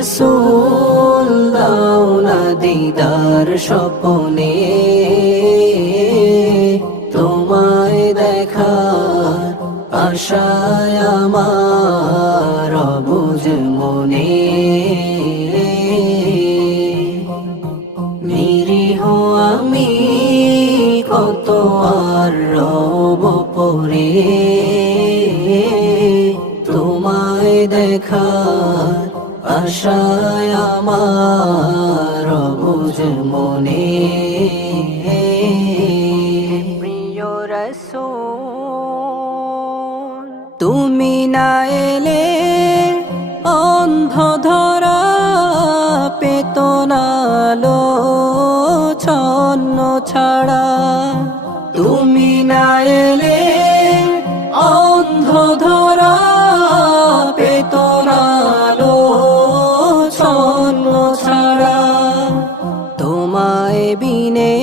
রাসূল দাও না দিদার স্বপনে তোমায় দেখার আশায় আমার অবুঝ মনে নিরীহ আমি কত আর রব পরে তোমায় দেখার আশায় আমার অবুঝ মনে প্রিয় রাসূল তুমি না এলে অন্ধ ধরা পেত না আলো ছন্ন ছাড়া তুমি না এলে অন্ধ ধরা পেত না আলো ছন্ন ছাড়া তোমায় বিনে